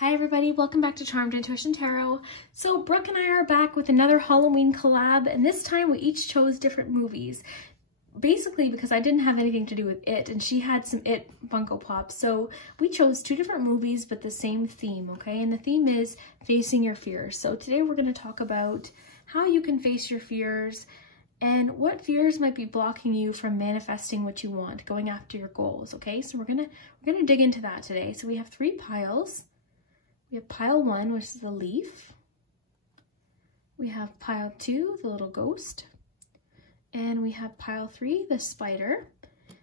Hi everybody, welcome back to Charmed Intuition Tarot. So Brooke and I are back with another Halloween collab, and this time we each chose different movies. Basically because I didn't have anything to do with It, and she had some It Funko Pops. So we chose two different movies but the same theme, okay? And the theme is facing your fears. So today we're going to talk about how you can face your fears and what fears might be blocking you from manifesting what you want, going after your goals, okay? So we're gonna dig into that today. So we have three piles. We have pile 1, which is the leaf. We have pile 2, the little ghost. And we have pile 3, the spider.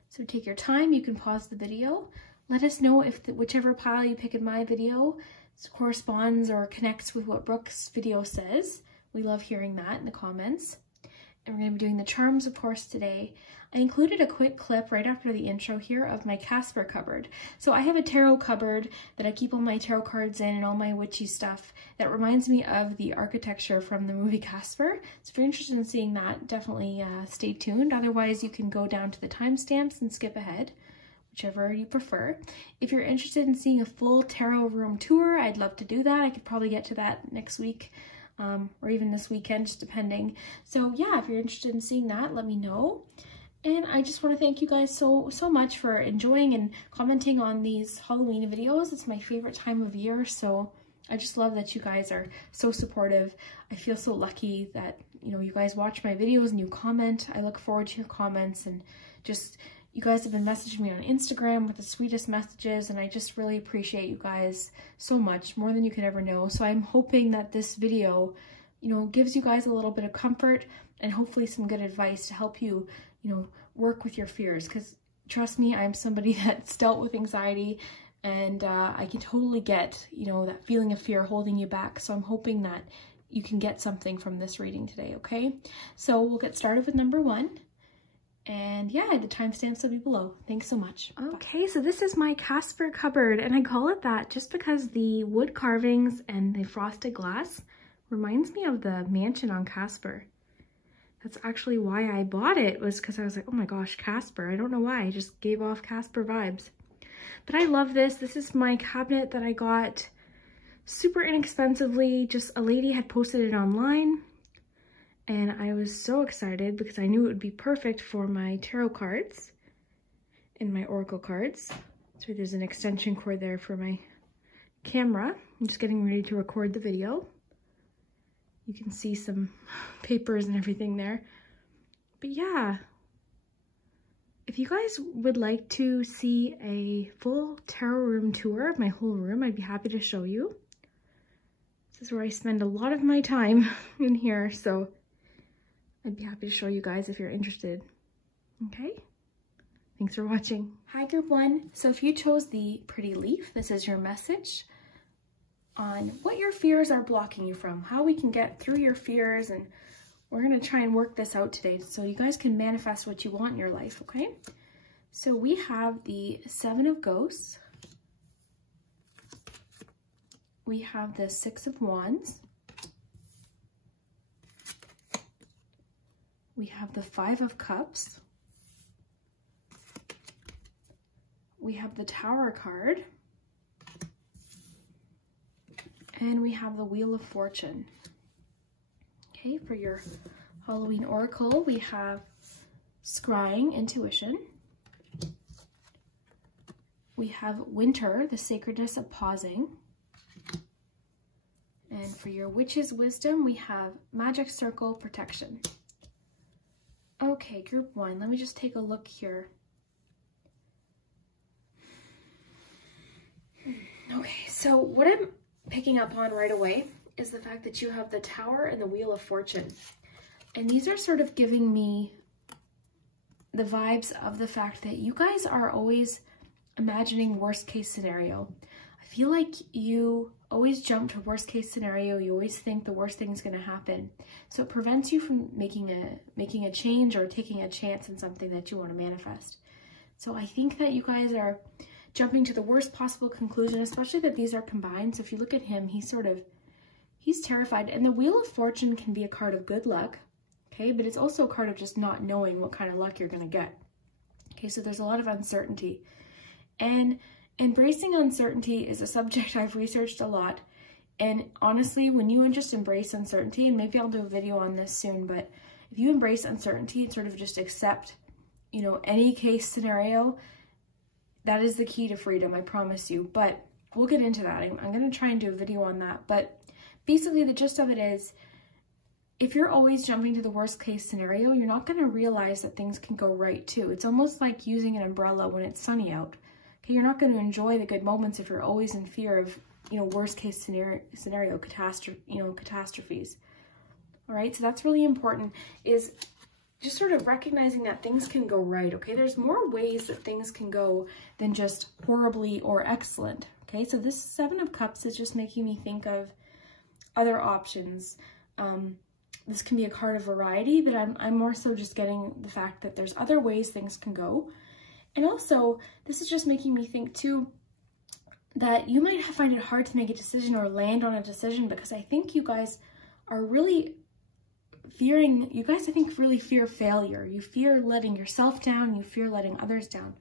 So take your time, you can pause the video. Let us know if whichever pile you pick in my video corresponds or connects with what Brooke's video says. We love hearing that in the comments. And we're going to be doing the charms, of course, today. I included a quick clip right after the intro here of my Casper cupboard. So I have a tarot cupboard that I keep all my tarot cards in and all my witchy stuff that reminds me of the architecture from the movie Casper. So if you're interested in seeing that, definitely stay tuned. Otherwise, you can go down to the timestamps and skip ahead, whichever you prefer. If you're interested in seeing a full tarot room tour, I'd love to do that. I could probably get to that next week. Or even this weekend, just depending. So yeah, if you're interested in seeing that, let me know. And I just want to thank you guys so much for enjoying and commenting on these Halloween videos. It's my favorite time of year, so I just love that you guys are so supportive. I feel so lucky that, you know, you guys watch my videos and you comment. I look forward to your comments, and just, you guys have been messaging me on Instagram with the sweetest messages, and I just really appreciate you guys so much, more than you could ever know. So I'm hoping that this video, you know, gives you guys a little bit of comfort and hopefully some good advice to help you, you know, work with your fears. Because trust me, I'm somebody that's dealt with anxiety, and I can totally get, you know, that feeling of fear holding you back. So I'm hoping that you can get something from this reading today, okay? So we'll get started with number 1. And yeah, the timestamps will be below. Thanks so much. Okay, so this is my Casper cupboard, and I call it that just because the wood carvings and the frosted glass reminds me of the mansion on Casper. That's actually why I bought it, was because I was like, oh my gosh, Casper. I don't know why, I just gave off Casper vibes. But I love this. This is my cabinet that I got super inexpensively. Just a lady had posted it online. And I was so excited because I knew it would be perfect for my tarot cards and my oracle cards. So there's an extension cord there for my camera. I'm just getting ready to record the video. You can see some papers and everything there. But yeah, if you guys would like to see a full tarot room tour of my whole room, I'd be happy to show you. This is where I spend a lot of my time in here, so I'd be happy to show you guys if you're interested. Okay? Thanks for watching. Hi, group 1. So if you chose the pretty leaf, this is your message on what your fears are blocking you from, how we can get through your fears, and we're going to try and work this out today so you guys can manifest what you want in your life, okay? So we have the 7 of Ghosts. We have the 6 of Wands. We have the 5 of Cups. We have the Tower card. And we have the Wheel of Fortune. Okay, for your Halloween oracle, we have Scrying, Intuition. We have Winter, the sacredness of pausing. And for your Witch's wisdom, we have Magic Circle, Protection. Okay, group 1, let me just take a look here. Okay, so what I'm picking up on right away is the fact that you have the Tower and the Wheel of Fortune. And these are sort of giving me the vibes of the fact that you guys are always imagining worst case scenario. I feel like you always jump to worst case scenario. You always think the worst thing is going to happen. So it prevents you from making a change or taking a chance in something that you want to manifest. So I think that you guys are jumping to the worst possible conclusion, especially that these are combined. So if you look at him, he's terrified. And the Wheel of Fortune can be a card of good luck, okay? But it's also a card of just not knowing what kind of luck you're going to get. Okay, so there's a lot of uncertainty. And Embracing uncertainty is a subject I've researched a lot. And honestly, when you just embrace uncertainty, and maybe I'll do a video on this soon, but if you embrace uncertainty and sort of just accept, you know, any case scenario, that is the key to freedom, I promise you. But we'll get into that. I'm going to try and do a video on that. But basically the gist of it is, if you're always jumping to the worst case scenario, you're not going to realize that things can go right too. It's almost like using an umbrella when it's sunny out. Okay, you're not going to enjoy the good moments if you're always in fear of, you know, worst case scenario catastrophes. All right, so that's really important, is just sort of recognizing that things can go right. Okay, there's more ways that things can go than just horribly or excellent. Okay, so this Seven of Cups is just making me think of other options. This can be a card of variety, but I'm more so just getting the fact that there's other ways things can go. And also, this is just making me think too that you might find it hard to make a decision or land on a decision, because I think you guys are really fearing, I think really fear failure. You fear letting yourself down, you fear letting others down.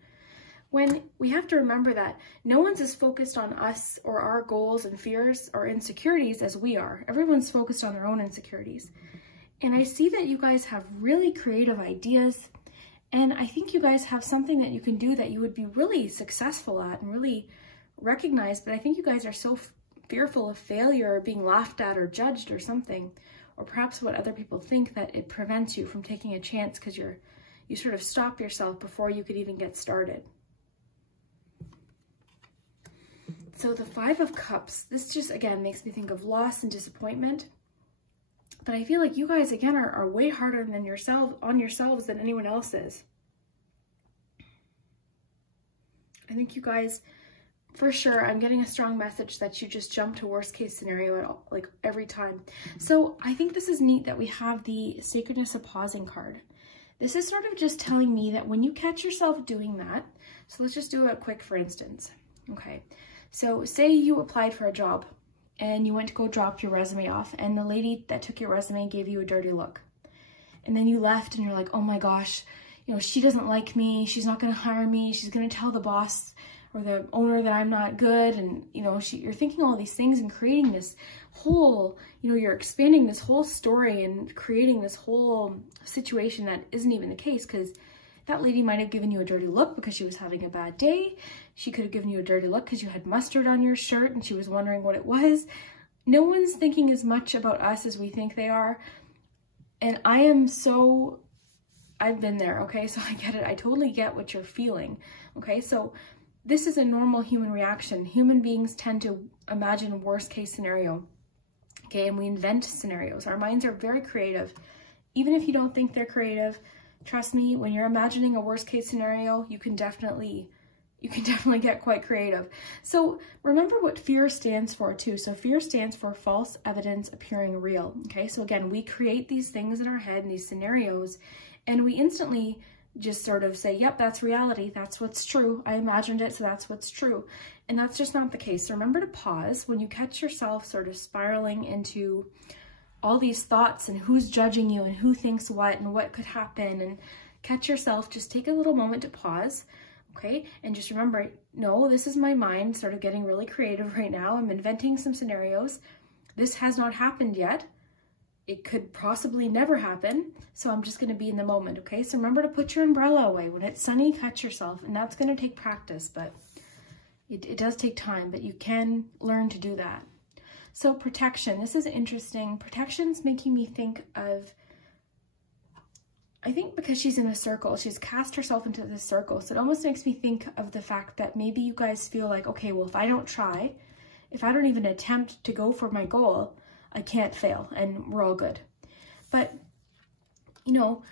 When we have to remember that no one's as focused on us or our goals and fears or insecurities as we are. Everyone's focused on their own insecurities. And I see that you guys have really creative ideas, and I think you guys have something that you can do that you would be really successful at and really recognize, but I think you guys are so fearful of failure or being laughed at or judged or something, or perhaps what other people think, that it prevents you from taking a chance because you sort of stop yourself before you could even get started. So the Five of Cups, this just again makes me think of loss and disappointment. But I feel like you guys again are way harder than yourselves than anyone else is. I think you guys, for sure, I'm getting a strong message that you just jump to worst case scenario like every time. So I think this is neat that we have the Sacredness of Pausing card. This is sort of just telling me that when you catch yourself doing that, so let's just do a quick for instance. Okay, so say you applied for a job and you went to go drop your resume off, and the lady that took your resume gave you a dirty look. And then you left and you're like, oh my gosh, you know, she doesn't like me, she's not gonna hire me, she's gonna tell the boss or the owner that I'm not good, and you know, you're thinking all these things and creating this whole, you know, you're expanding this whole story and creating this whole situation that isn't even the case, because that lady might have given you a dirty look because she was having a bad day. She could have given you a dirty look because you had mustard on your shirt and she was wondering what it was. No one's thinking as much about us as we think they are. And I've been there, okay? So I get it. I totally get what you're feeling, okay? So this is a normal human reaction. Human beings tend to imagine a worst case scenario, okay? And we invent scenarios. Our minds are very creative. Even if you don't think they're creative, trust me, when you're imagining a worst case scenario, you can definitely get quite creative. So remember what fear stands for too. So fear stands for false evidence appearing real. Okay, so again, we create these things in our head and these scenarios, and we instantly just sort of say, yep, that's reality. That's what's true. I imagined it, so that's what's true. And that's just not the case. So remember to pause when you catch yourself sort of spiraling into all these thoughts and who's judging you and who thinks what and what could happen, and catch yourself, just take a little moment to pause, okay? And just remember, no, this is my mind sort of getting really creative right now. I'm inventing some scenarios. This has not happened yet. It could possibly never happen. So I'm just going to be in the moment, okay? So remember to put your umbrella away. When it's sunny, catch yourself. And that's going to take practice, but it does take time, but you can learn to do that. So protection, this is interesting. Protection's making me think of, I think because she's in a circle, she's cast herself into this circle. So it almost makes me think of the fact that maybe you guys feel like, okay, well, if I don't try, if I don't even attempt to go for my goal, I can't fail and we're all good. But, you know,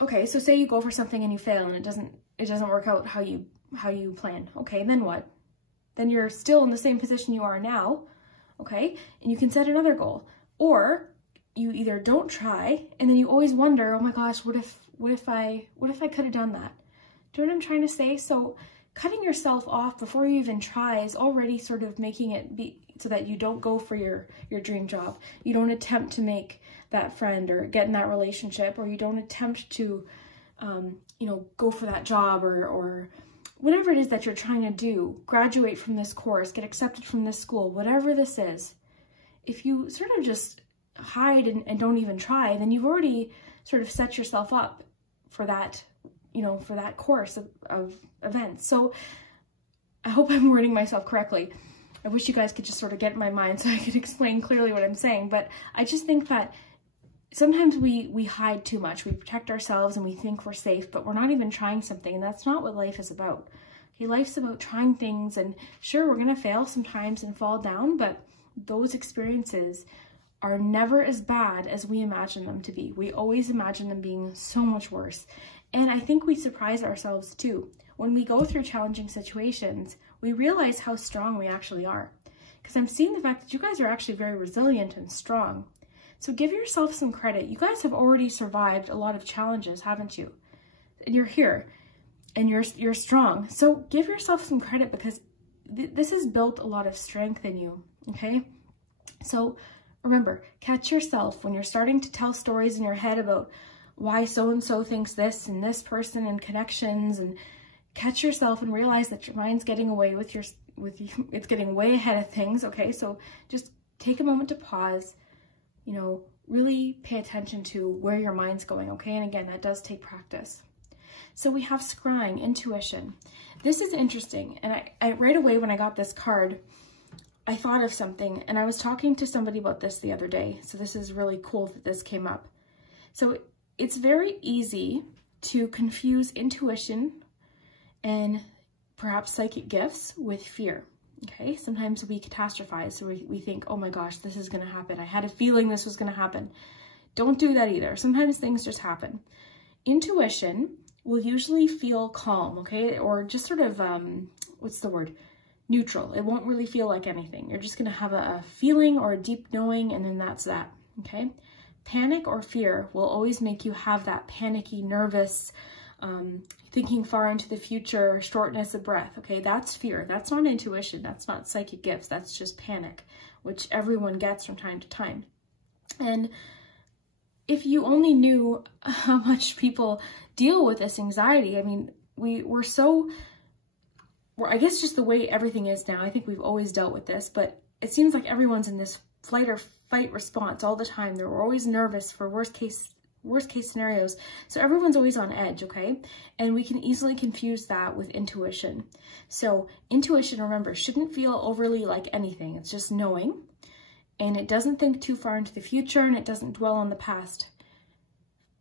okay, so say you go for something and you fail and it doesn't work out how you plan. Okay, then what? Then you're still in the same position you are now. Okay, and you can set another goal, or you either don't try and then you always wonder, oh my gosh, what if I could have done that? Do you know what I'm trying to say? So cutting yourself off before you even try is already sort of making it be so that you don't go for your dream job. You don't attempt to make that friend or get in that relationship, or you don't attempt to, you know, go for that job or whatever it is that you're trying to do, graduate from this course, get accepted from this school, whatever this is, if you sort of just hide and don't even try, then you've already sort of set yourself up for that, you know, for that course of events. So I hope I'm wording myself correctly. I wish you guys could just sort of get in my mind so I could explain clearly what I'm saying, but I just think that sometimes we hide too much. We protect ourselves and we think we're safe, but we're not even trying something, and that's not what life is about. Okay, life's about trying things, and sure, we're gonna fail sometimes and fall down, but those experiences are never as bad as we imagine them to be. We always imagine them being so much worse. And I think we surprise ourselves too. When we go through challenging situations, we realize how strong we actually are. Because I'm seeing the fact that you guys are actually very resilient and strong. So give yourself some credit. You guys have already survived a lot of challenges, haven't you? And you're here and you're strong. So give yourself some credit, because this has built a lot of strength in you, okay? So remember, catch yourself when you're starting to tell stories in your head about why so-and-so thinks this and this person and connections, and catch yourself and realize that your mind's getting away with you. It's getting way ahead of things, okay? So just take a moment to pause, you know, really pay attention to where your mind's going, okay? And again, that does take practice. So we have scrying, intuition. This is interesting. And I right away when I got this card, I thought of something, and I was talking to somebody about this the other day. So this is really cool that this came up. So it's very easy to confuse intuition and perhaps psychic gifts with fear. Okay, sometimes we catastrophize, so we think, oh my gosh, this is gonna happen. I had a feeling this was gonna happen. Don't do that either. Sometimes things just happen. Intuition will usually feel calm, okay? Or just sort of, what's the word? Neutral. It won't really feel like anything. You're just gonna have a feeling or a deep knowing, and then that's that, okay? Panic or fear will always make you have that panicky, nervous, thinking far into the future, shortness of breath, okay? That's fear. That's not intuition. That's not psychic gifts. That's just panic, which everyone gets from time to time. And if you only knew how much people deal with this anxiety, I mean, I guess just the way everything is now, I think we've always dealt with this, but it seems like everyone's in this flight or fight response all the time. They're always nervous for worst case scenarios. So everyone's always on edge, okay? And we can easily confuse that with intuition. So intuition, remember, shouldn't feel overly like anything. It's just knowing. And it doesn't think too far into the future, and it doesn't dwell on the past.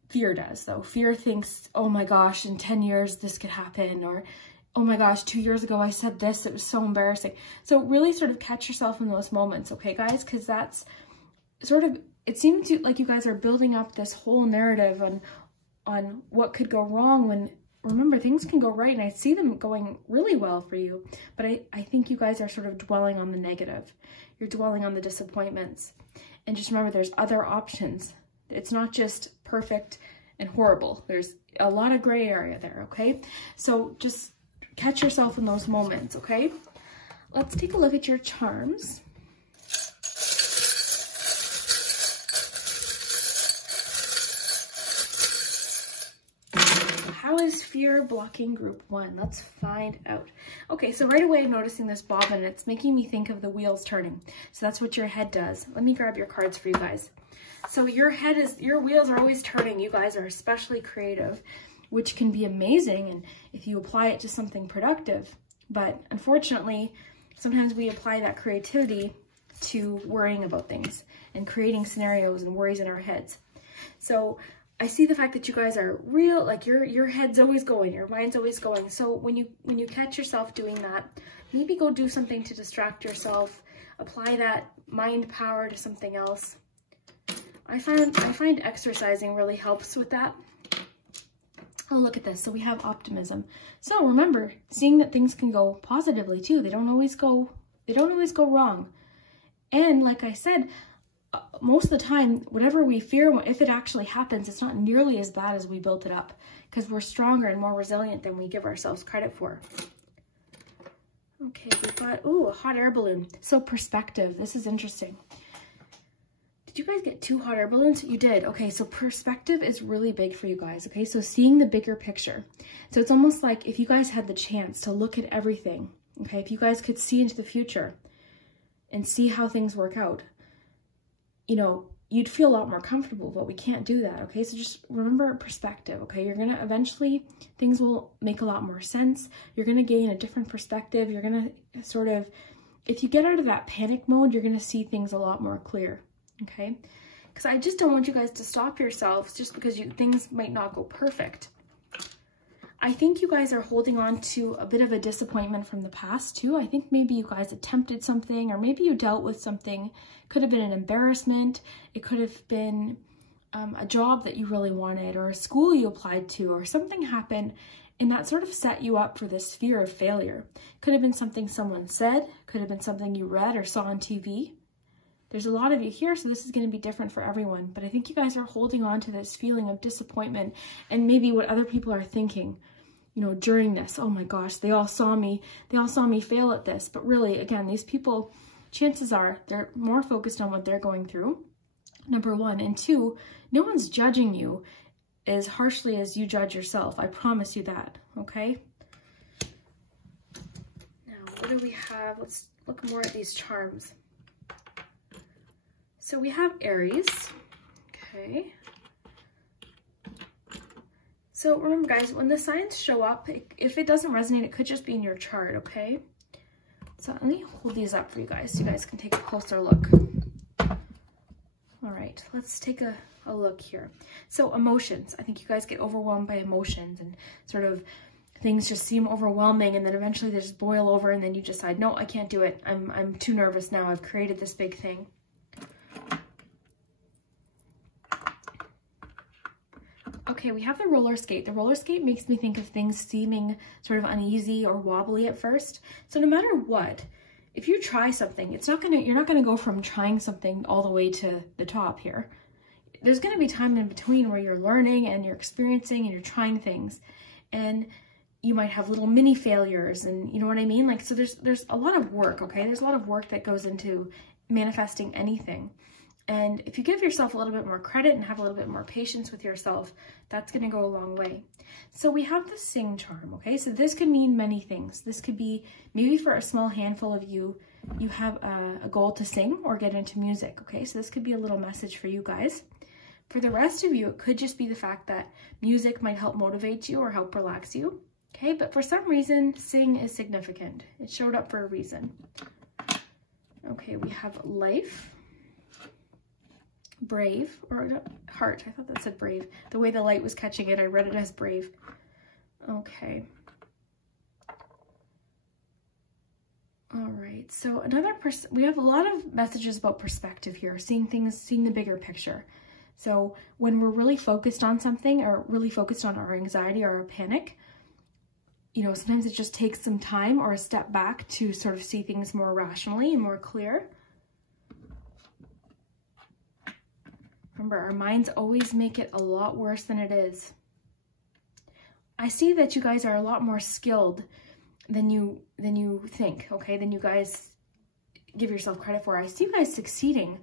Fear does, though. Fear thinks, oh my gosh, in 10 years this could happen, or oh my gosh, 2 years ago I said this, it was so embarrassing. So really sort of catch yourself in those moments, okay, guys? Because that's sort of, it seems like you guys are building up this whole narrative on what could go wrong when, remember, things can go right, and I see them going really well for you, but I think you guys are sort of dwelling on the negative. You're dwelling on the disappointments. And just remember, there's other options. It's not just perfect and horrible. There's a lot of gray area there, okay? So just catch yourself in those moments, okay? Let's take a look at your charms. How is fear blocking group 1? Let's find out. Okay, so right away I'm noticing this bobbin. It's making me think of the wheels turning. So that's what your head does. Let me grab your cards for you guys. So your wheels are always turning. You guys are especially creative, which can be amazing, and if you apply it to something productive. But unfortunately, sometimes we apply that creativity to worrying about things and creating scenarios and worries in our heads. So I see the fact that you guys are real, like your head's always going, your mind's always going. So when you catch yourself doing that, maybe go do something to distract yourself, apply that mind power to something else. I find exercising really helps with that. Oh, look at this. So we have optimism. So remember, seeing that things can go positively too. They don't always go wrong. And like I said, most of the time, whatever we fear, if it actually happens, it's not nearly as bad as we built it up, because we're stronger and more resilient than we give ourselves credit for. Okay, we've got, ooh, a hot air balloon. So perspective, this is interesting. Did you guys get 2 hot air balloons? You did. Okay, so perspective is really big for you guys, okay? So seeing the bigger picture. So it's almost like if you guys had the chance to look at everything, okay? If you guys could see into the future and see how things work out, you know, you'd feel a lot more comfortable, but we can't do that, okay? So just remember perspective, okay? You're gonna eventually, things will make a lot more sense. You're gonna gain a different perspective. You're gonna sort of, if you get out of that panic mode, you're gonna see things a lot more clear, okay? Because I just don't want you guys to stop yourselves just because things might not go perfect. I think you guys are holding on to a bit of a disappointment from the past too. I think maybe you guys attempted something, or maybe you dealt with something. Could have been an embarrassment. It could have been a job that you really wanted, or a school you applied to, or something happened and that sort of set you up for this fear of failure. Could have been something someone said, could have been something you read or saw on TV. There's a lot of you here, so this is going to be different for everyone. But I think you guys are holding on to this feeling of disappointment and maybe what other people are thinking, you know, during this. Oh my gosh, they all saw me fail at this. But really, again, these people, chances are they're more focused on what they're going through, number 1. And 2, no one's judging you as harshly as you judge yourself. I promise you that, okay? Now, what do we have? Let's look more at these charms. So we have Aries, okay? So remember guys, when the signs show up, if it doesn't resonate, it could just be in your chart, okay? So let me hold these up for you guys so you guys can take a closer look. All right, let's take a look here. So emotions, I think you guys get overwhelmed by emotions and sort of things just seem overwhelming, and then eventually they just boil over and then you decide, no, I can't do it. I'm too nervous now. I've created this big thing. Okay, we have the roller skate. The roller skate makes me think of things seeming sort of uneasy or wobbly at first. So no matter what, if you try something, you're not gonna go from trying something all the way to the top here. There's gonna be time in between where you're learning and you're experiencing and you're trying things. And you might have little mini failures, and you know what I mean? Like, so there's a lot of work, okay? There's a lot of work that goes into manifesting anything. And if you give yourself a little bit more credit and have a little bit more patience with yourself, that's going to go a long way. So we have the sing charm, okay? So this could mean many things. This could be maybe for a small handful of you, you have a goal to sing or get into music, okay? So this could be a little message for you guys. For the rest of you, it could just be the fact that music might help motivate you or help relax you, okay? But for some reason, sing is significant. It showed up for a reason. Okay, we have life. Brave, or heart, I thought that said brave. The way the light was catching it, I read it as brave. Okay. All right, so we have a lot of messages about perspective here, seeing things, seeing the bigger picture. So when we're really focused on something, or really focused on our anxiety or our panic, you know, sometimes it just takes some time or a step back to sort of see things more rationally and more clear. Remember, our minds always make it a lot worse than it is. I see that you guys are a lot more skilled than you think, okay? Than you guys give yourself credit for. I see you guys succeeding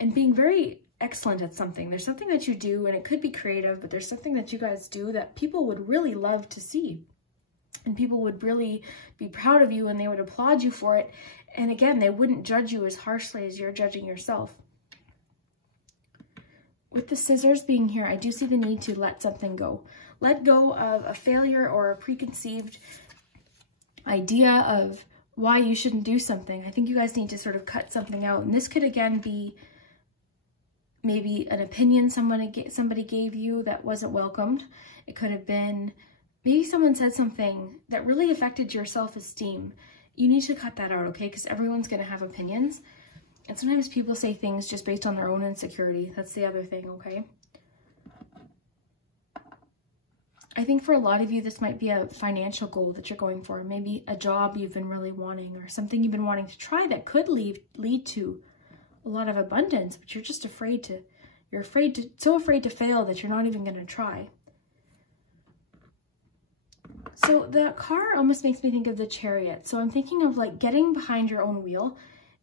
and being very excellent at something. There's something that you do, and it could be creative, but there's something that you guys do that people would really love to see. And people would really be proud of you, and they would applaud you for it. And again, they wouldn't judge you as harshly as you're judging yourself. With the scissors being here, I do see the need to let something go. Let go of a failure or a preconceived idea of why you shouldn't do something. I think you guys need to sort of cut something out. And this could, again, be maybe an opinion somebody gave you that wasn't welcomed. It could have been maybe someone said something that really affected your self-esteem. You need to cut that out, okay? Because everyone's going to have opinions. And sometimes people say things just based on their own insecurity. That's the other thing, okay? I think for a lot of you, this might be a financial goal that you're going for. Maybe a job you've been really wanting, or something you've been wanting to try that could lead to a lot of abundance, but you're just afraid to, so afraid to fail that you're not even going to try. So the car almost makes me think of the Chariot. So I'm thinking of like getting behind your own wheel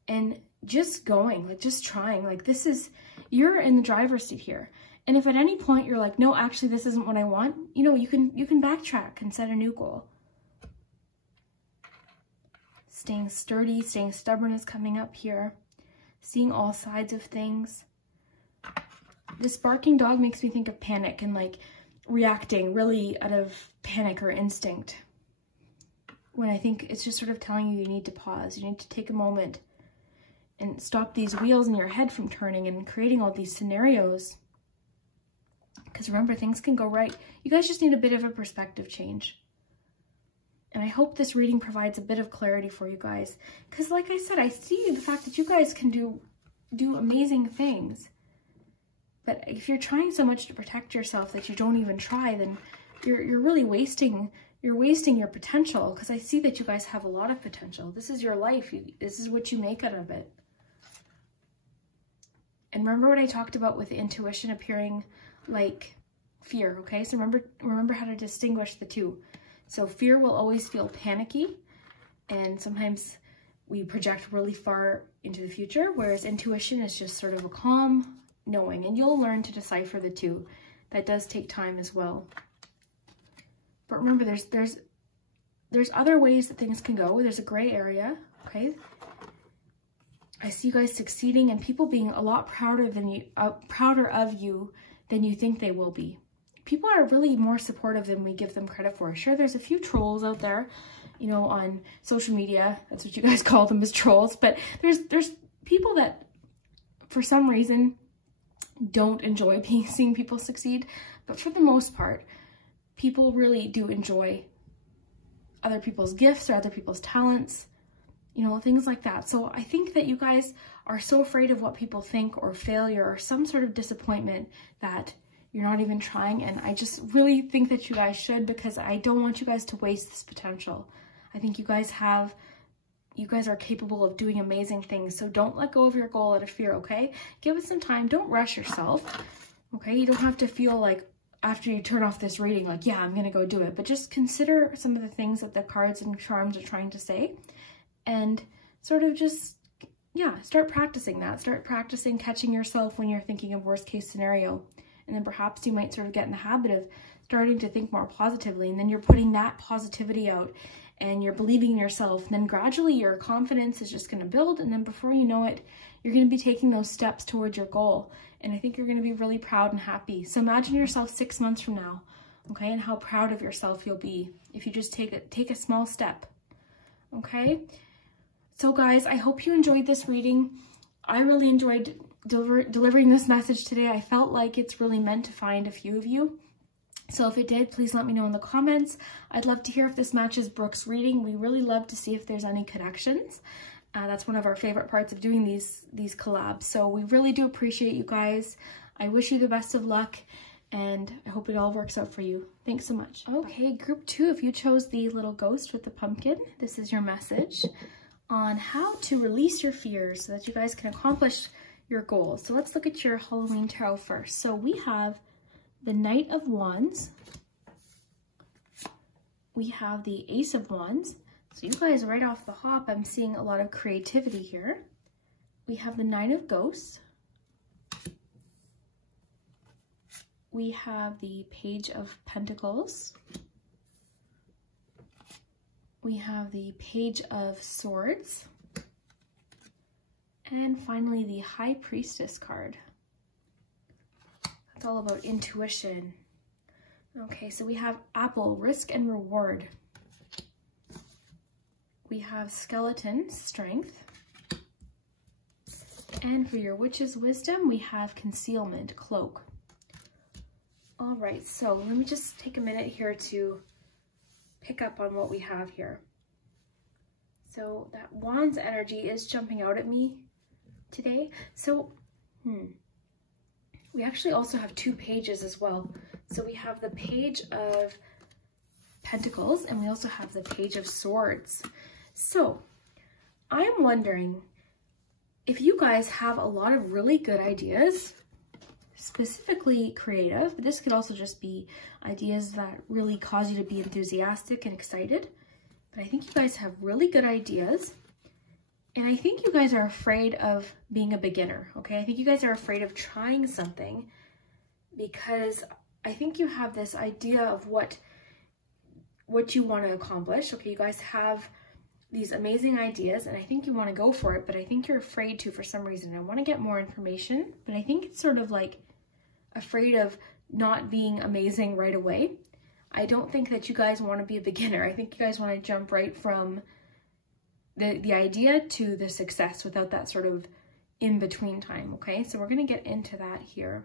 and just going, like just trying. Like this is, you're in the driver's seat here. And if at any point you're like, no, actually this isn't what I want, you know, you can backtrack and set a new goal. Staying sturdy, staying stubborn is coming up here. Seeing all sides of things. This barking dog makes me think of panic and like reacting really out of panic or instinct. When I think it's just sort of telling you need to pause. You need to take a moment and stop these wheels in your head from turning and creating all these scenarios. Because remember, things can go right. You guys just need a bit of a perspective change. And I hope this reading provides a bit of clarity for you guys. Because like I said, I see the fact that you guys can do amazing things. But if you're trying so much to protect yourself that you don't even try, then you're really wasting your potential. Because I see that you guys have a lot of potential. This is your life. This is what you make out of it. And remember what I talked about with intuition appearing like fear, okay? So remember how to distinguish the two. So fear will always feel panicky, and sometimes we project really far into the future, whereas intuition is just sort of a calm knowing, and you'll learn to decipher the two. That does take time as well. But remember, there's other ways that things can go. There's a gray area, okay? I see you guys succeeding and people being a lot prouder of you than you think they will be. People are really more supportive than we give them credit for. Sure, there's a few trolls out there, you know, on social media. That's what you guys call them, as trolls. But there's people that, for some reason, don't enjoy seeing people succeed. But for the most part, people really do enjoy other people's gifts or other people's talents, you know, things like that. So I think that you guys are so afraid of what people think or failure or some sort of disappointment that you're not even trying. And I just really think that you guys should, because I don't want you guys to waste this potential. I think you guys are capable of doing amazing things. So don't let go of your goal out of fear, okay? Give it some time. Don't rush yourself, okay? You don't have to feel like after you turn off this reading, like, yeah, I'm going to go do it. But just consider some of the things that the cards and charms are trying to say, and sort of just, yeah, start practicing that. Start practicing catching yourself when you're thinking of worst case scenario. And then perhaps you might sort of get in the habit of starting to think more positively. And then you're putting that positivity out and you're believing in yourself. And then gradually your confidence is just going to build. And then before you know it, you're going to be taking those steps towards your goal. And I think you're going to be really proud and happy. So imagine yourself 6 months from now, okay? And how proud of yourself you'll be if you just take a small step, okay? So guys, I hope you enjoyed this reading. I really enjoyed delivering this message today. I felt like it's really meant to find a few of you. So if it did, please let me know in the comments. I'd love to hear if this matches Brooke's reading. We really love to see if there's any connections. That's one of our favorite parts of doing these collabs. So we really do appreciate you guys. I wish you the best of luck, and I hope it all works out for you. Thanks so much. Okay, group 2, if you chose the little ghost with the pumpkin, this is your message on how to release your fears so that you guys can accomplish your goals. So let's look at your Halloween tarot first. So we have the Knight of Wands. We have the Ace of Wands. So you guys, right off the hop, I'm seeing a lot of creativity here. We have the Nine of Ghosts. We have the Page of Pentacles. We have the Page of Swords. And finally, the High Priestess card. That's all about intuition. Okay, so we have Apple, Risk and Reward. We have Skeleton, Strength. And for your Witch's Wisdom, we have Concealment, Cloak. All right, so let me just take a minute here to pick up on what we have here. So that Wands energy is jumping out at me today. So, we actually also have 2 pages as well. So we have the Page of Pentacles and we also have the Page of Swords. So I'm wondering if you guys have a lot of really good ideas, specifically creative, but this could also just be ideas that really cause you to be enthusiastic and excited. But I think you guys have really good ideas And I think you guys are afraid of being a beginner, okay? I think you guys are afraid of trying something because I think you have this idea of what you want to accomplish, okay? You guys have these amazing ideas and I think you want to go for it, but I think you're afraid to for some reason. I want to get more information, but I think it's sort of like afraid of not being amazing right away. I don't think that you guys want to be a beginner. I think you guys want to jump right from the idea to the success without that sort of in-between time, okay? So we're going to get into that here.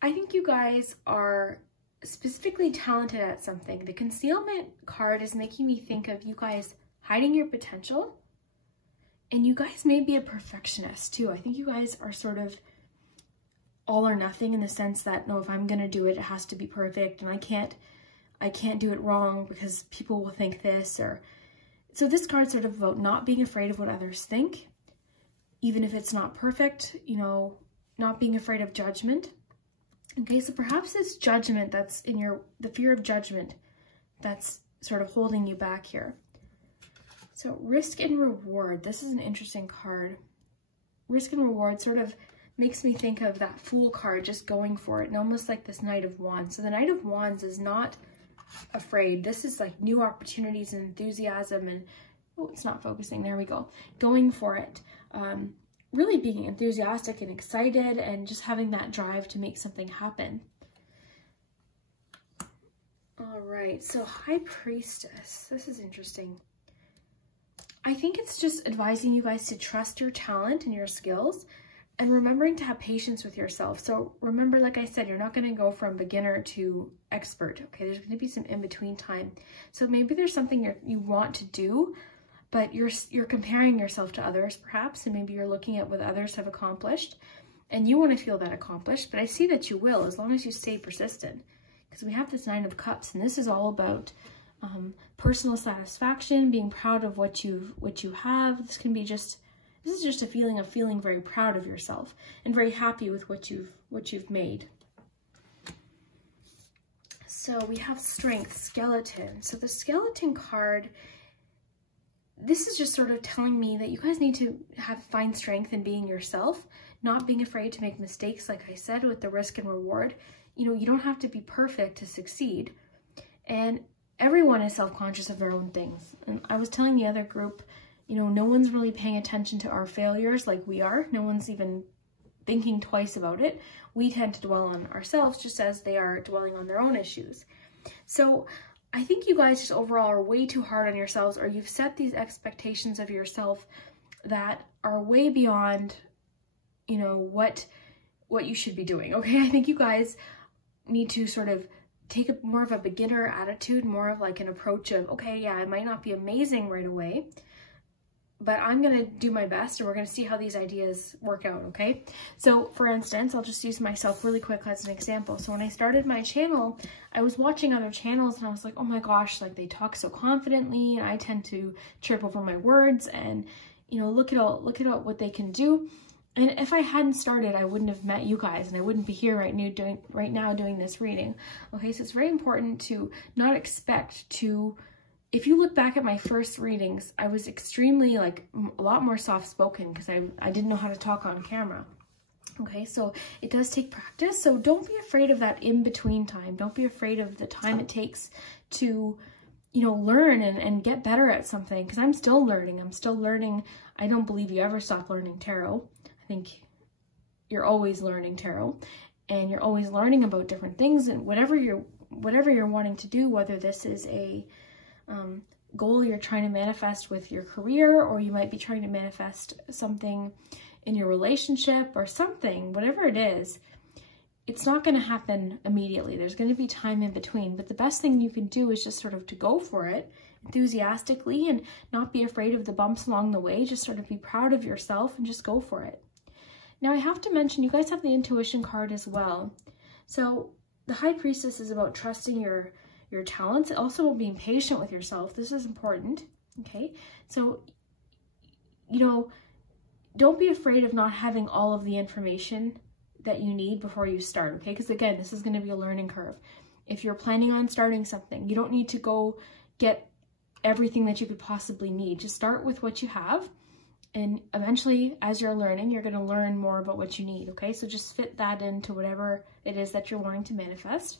I think you guys are specifically talented at something. The concealment card is making me think of you guys hiding your potential, and you guys may be a perfectionist too. I think you guys are sort of all or nothing in the sense that, no, if I'm going to do it, it has to be perfect, and I can't do it wrong because people will think this, or so this card's sort of about not being afraid of what others think, even if it's not perfect, you know, not being afraid of judgment. Okay, so perhaps it's judgment that's in the fear of judgment that's sort of holding you back here. So risk and reward, this is an interesting card. Risk and reward sort of makes me think of that Fool card, just going for it, and almost like this Knight of Wands. So the Knight of Wands is not afraid. This is like new opportunities and enthusiasm and, oh, it's not focusing, there we go. Going for it. Really being enthusiastic and excited and just having that drive to make something happen. All right, so High Priestess, this is interesting. I think it's just advising you guys to trust your talent and your skills and remembering to have patience with yourself. So remember, like I said, you're not going to go from beginner to expert, okay? There's going to be some in-between time. So maybe there's something you want to do, but you're comparing yourself to others perhaps, and maybe you're looking at what others have accomplished, and you want to feel that accomplished, but I see that you will as long as you stay persistent, because we have this Nine of Cups, and this is all about personal satisfaction, being proud of what you have. This is just a feeling of feeling very proud of yourself and very happy with what you've made. So we have Strength, Skeleton. So the Skeleton card, this is just sort of telling me that you guys need to find strength in being yourself, not being afraid to make mistakes, like I said, with the risk and reward. You know, you don't have to be perfect to succeed. And everyone is self-conscious of their own things. And I was telling the other group, you know, no one's really paying attention to our failures like we are. No one's even thinking twice about it. We tend to dwell on ourselves just as they are dwelling on their own issues. So I think you guys just overall are way too hard on yourselves, or you've set these expectations of yourself that are way beyond, you know, what you should be doing, okay? I think you guys need to sort of take more of a beginner attitude, more of like an approach of, okay, yeah, I might not be amazing right away, but I'm going to do my best, and we're going to see how these ideas work out, okay? So for instance, I'll just use myself really quick as an example. So when I started my channel, I was watching other channels and I was like, oh my gosh, like they talk so confidently, and I tend to trip over my words, and you know, look at what they can do. And if I hadn't started, I wouldn't have met you guys, and I wouldn't be here right now doing this reading. Okay, so it's very important to not expect to. If you look back at my first readings, I was extremely, like, a lot more soft-spoken because I didn't know how to talk on camera. Okay, so it does take practice. So don't be afraid of that in-between time. Don't be afraid of the time it takes to, you know, learn and get better at something, because I'm still learning. I don't believe you ever stop learning tarot. I think you're always learning tarot, and you're always learning about different things, and whatever you're wanting to do, whether this is a goal you're trying to manifest with your career, or you might be trying to manifest something in your relationship or something, whatever it is, it's not going to happen immediately. There's going to be time in between, but the best thing you can do is just sort of to go for it enthusiastically and not be afraid of the bumps along the way. Just sort of be proud of yourself and just go for it. Now I have to mention, you guys have the Intuition card as well. So the High Priestess is about trusting your talents, also being patient with yourself. This is important, okay? So, you know, don't be afraid of not having all of the information that you need before you start, okay? Because again, this is going to be a learning curve. If you're planning on starting something, you don't need to go get everything that you could possibly need. Just start with what you have, and eventually as you're learning, you're going to learn more about what you need, okay? So just fit that into whatever it is that you're wanting to manifest,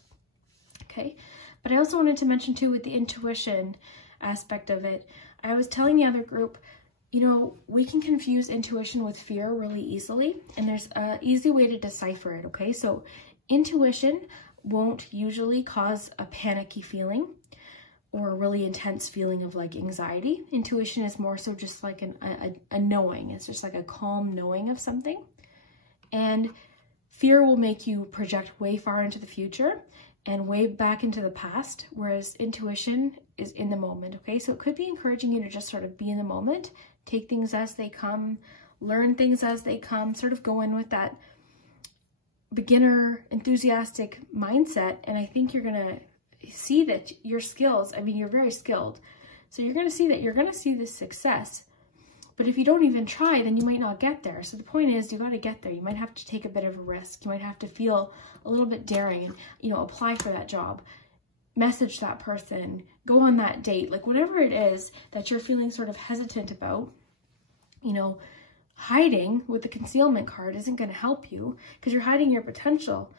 okay? But I also wanted to mention too, with the intuition aspect of it, I was telling the other group, you know, we can confuse intuition with fear really easily, and there's an easy way to decipher it, okay? So intuition won't usually cause a panicky feeling or a really intense feeling of like anxiety. Intuition is more so just like a knowing. It's just like a calm knowing of something. And fear will make you project way far into the future and way back into the past, whereas intuition is in the moment, okay? So it could be encouraging you to just sort of be in the moment, take things as they come, learn things as they come, sort of go in with that beginner enthusiastic mindset. And I think you're gonna see that your skills, I mean, you're very skilled, so you're gonna see that you're gonna see this success. But if you don't even try, then you might not get there. So the point is, you got to get there. You might have to take a bit of a risk. You might have to feel a little bit daring and, you know, apply for that job, message that person, go on that date, like whatever it is that you're feeling sort of hesitant about, you know, hiding with the concealment card isn't going to help you because you're hiding your potential.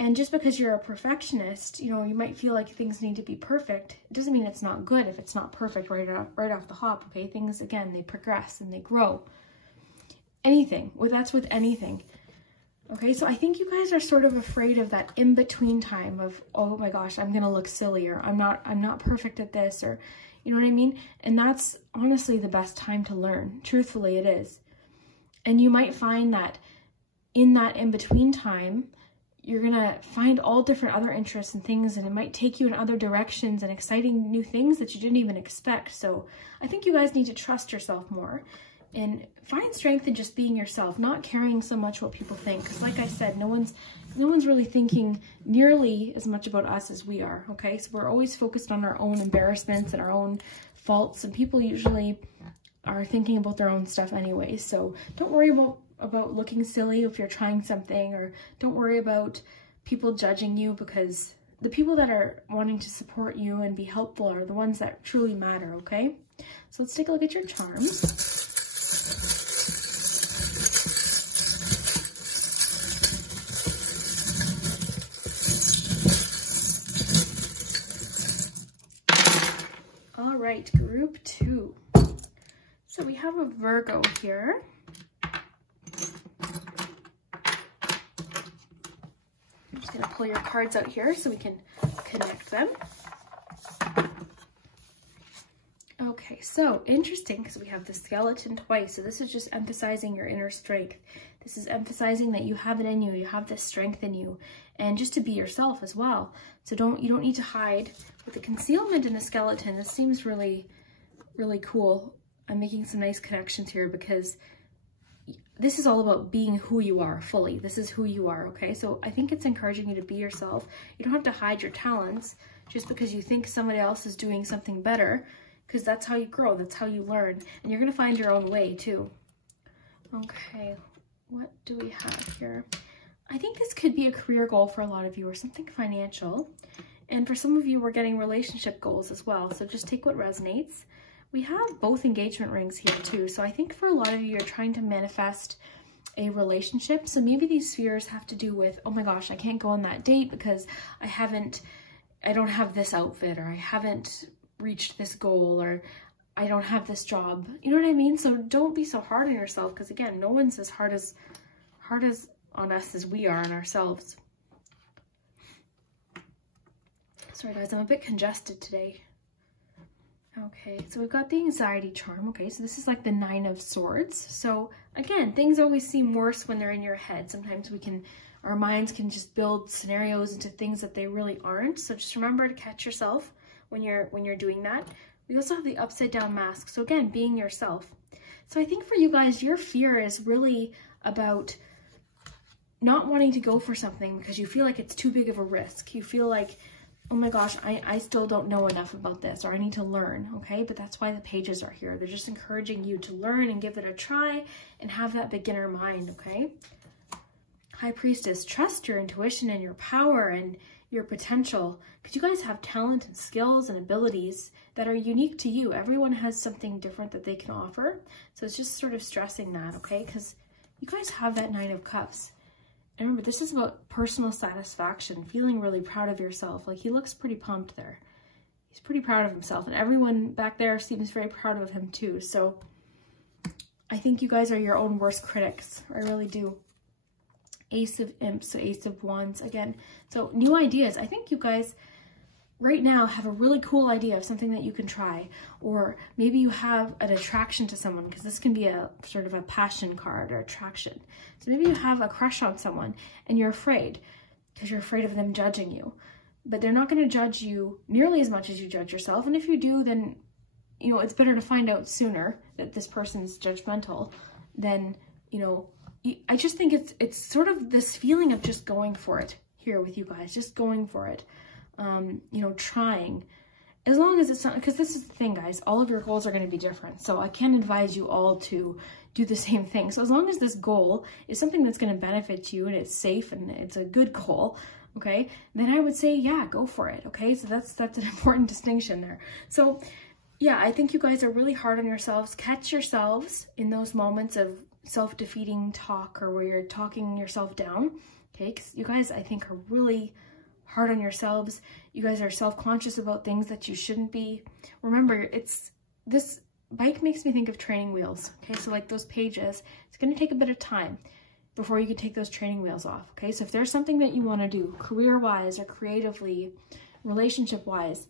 And just because you're a perfectionist, you know, you might feel like things need to be perfect. It doesn't mean it's not good if it's not perfect right off the hop, okay? Things, again, they progress and they grow. Anything, well, that's with anything. Okay, so I think you guys are sort of afraid of that in-between time of, oh my gosh, I'm gonna look silly, or I'm not perfect at this, or you know what I mean? And that's honestly the best time to learn. Truthfully, it is. And you might find that in that in-between time, you're gonna find all different other interests and things, and it might take you in other directions and exciting new things that you didn't even expect. So I think you guys need to trust yourself more and find strength in just being yourself, not caring so much what people think. Because like I said, no one's really thinking nearly as much about us as we are, okay? So we're always focused on our own embarrassments and our own faults, and people usually are thinking about their own stuff anyway. So don't worry about looking silly if you're trying something, or don't worry about people judging you, because the people that are wanting to support you and be helpful are the ones that truly matter, okay? So let's take a look at your charms. All right, group 2. So we have a Virgo here. I'm just gonna pull your cards out here so we can connect them. Okay, so interesting, because we have the skeleton twice. So this is just emphasizing your inner strength. This is emphasizing that you have it in you. You have this strength in you, and just to be yourself as well. So you don't need to hide. With the concealment in the skeleton, this seems really, really cool. I'm making some nice connections here because this is all about being who you are fully. This is who you are, okay? So I think it's encouraging you to be yourself. You don't have to hide your talents just because you think somebody else is doing something better, because that's how you grow, that's how you learn, and you're gonna find your own way too. Okay, what do we have here? I think this could be a career goal for a lot of you, or something financial. And for some of you, we're getting relationship goals as well. So just take what resonates. We have both engagement rings here too. So I think for a lot of you, you're trying to manifest a relationship. So maybe these fears have to do with, oh my gosh, I can't go on that date because I don't have this outfit, or I haven't reached this goal, or I don't have this job. You know what I mean? So don't be so hard on yourself, because again, no one's as hard as on us as we are on ourselves. Sorry guys, I'm a bit congested today. Okay, so we've got the anxiety charm. Okay, so this is like the 9 of Swords. So again, things always seem worse when they're in your head. Sometimes our minds can just build scenarios into things that they really aren't. So just remember to catch yourself when you're doing that. We also have the upside down mask. So again, being yourself. So I think for you guys, your fear is really about not wanting to go for something because you feel like it's too big of a risk. You feel like, oh my gosh, I still don't know enough about this, or I need to learn, okay? But that's why the pages are here. They're just encouraging you to learn and give it a try and have that beginner mind, okay? High Priestess, trust your intuition and your power, and your potential, because you guys have talent and skills and abilities that are unique to you. Everyone has something different that they can offer. So it's just sort of stressing that, okay? Because you guys have that Nine of Cups. And remember, this is about personal satisfaction, feeling really proud of yourself. Like, he looks pretty pumped there. He's pretty proud of himself, and everyone back there seems very proud of him too. So I think you guys are your own worst critics. I really do. Ace of Imps, so Ace of Wands again. So new ideas. I think you guys right now have a really cool idea of something that you can try, or maybe you have an attraction to someone, because this can be a sort of a passion card or attraction. So maybe you have a crush on someone and you're afraid because you're afraid of them judging you, but they're not going to judge you nearly as much as you judge yourself. And if you do, then, you know, it's better to find out sooner that this person's judgmental than, you know, I just think it's sort of this feeling of just going for it here with you guys, just going for it, you know, trying, as long as it's not, because this is the thing, guys, all of your goals are going to be different. So I can't advise you all to do the same thing. So as long as this goal is something that's going to benefit you and it's safe and it's a good goal, okay, then I would say, yeah, go for it. Okay. So that's an important distinction there. So yeah, I think you guys are really hard on yourselves. Catch yourselves in those moments of self-defeating talk, or where you're talking yourself down, okay? Because you guys, I think, are really hard on yourselves. You guys are self-conscious about things that you shouldn't be. Remember, this bike makes me think of training wheels, okay? So like those pages, it's going to take a bit of time before you can take those training wheels off, okay? So if there's something that you want to do career-wise or creatively, relationship-wise,